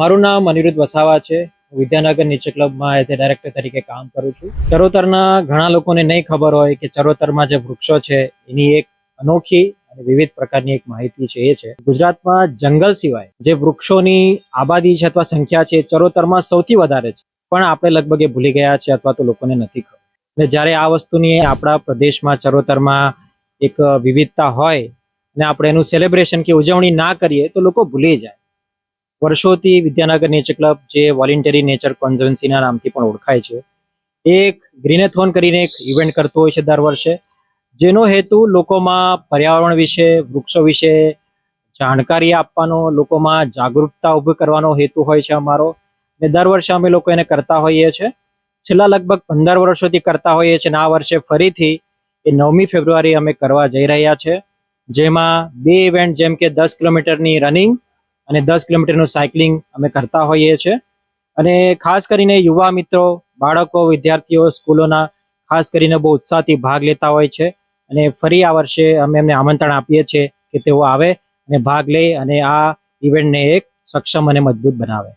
મારું નામ અનિરુદ્ધ વસાવા છે. હું વિદ્યાનગર નેચર ક્લબમાં એઝ એ ડાયરેક્ટર તરીકે કામ કરું છું. ચરોતરના ઘણા લોકોને નહીં ખબર હોય કે ચરોતરમાં જે વૃક્ષો છે એની એક અનોખી અને વિવિધ પ્રકારની એક માહિતી છે. એ છે ગુજરાતમાં જંગલ સિવાય જે વૃક્ષોની આબાદી છે અથવા સંખ્યા છે ચરોતરમાં સૌથી વધારે છે, પણ આપણે લગભગ એ ભૂલી ગયા છે અથવા તો લોકોને નથી ખબર. એટલે જ્યારે આ વસ્તુની આપણા પ્રદેશમાં ચરોતરમાં એક વિવિધતા હોય અને આપણે એનું સેલિબ્રેશન કે ઉજવણી ના કરીએ તો લોકો ભૂલી જાય. વર્ષોથી વિદ્યાનગર નેચર ક્લબ, જે વોલેન્ટરી નેચર કોન્ઝર્વન્સીના નામથી પણ ઓળખાય છે, એક ગ્રીનેથોન કરીને એક ઇવેન્ટ કરતો હોય છે દર વર્ષે, જેનો હેતુ લોકોમાં પર્યાવરણ વિશે, વૃક્ષો વિશે જાણકારી આપવાનો, લોકોમાં જાગૃતતા ઊભી કરવાનો હેતુ હોય છે અમારો. ને દર વર્ષે અમે લોકો એને કરતા હોઈએ છીએ. છેલ્લા લગભગ 15 વર્ષોથી કરતા હોઈએ છીએ અને આ વર્ષે ફરીથી એ 9મી ફેબ્રુઆરી અમે કરવા જઈ રહ્યા છે, જેમાં 2 ઇવેન્ટ જેમ કે 10 કિલોમીટરની રનિંગ અને 10 કિલોમીટરનું સાયકલિંગ અમે કરતા હોઈએ છીએ. અને ખાસ કરીને યુવા મિત્રો, બાળકો, વિદ્યાર્થીઓ સ્કૂલોના ખાસ કરીને બહુ ઉત્સાહથી ભાગ લેતા હોય છે. અને ફરી આ વર્ષે અમે એમને આમંત્રણ આપીએ છીએ કે તેઓ આવે અને ભાગ લે અને આ ઇવેન્ટને એક સક્ષમ અને મજબૂત બનાવે.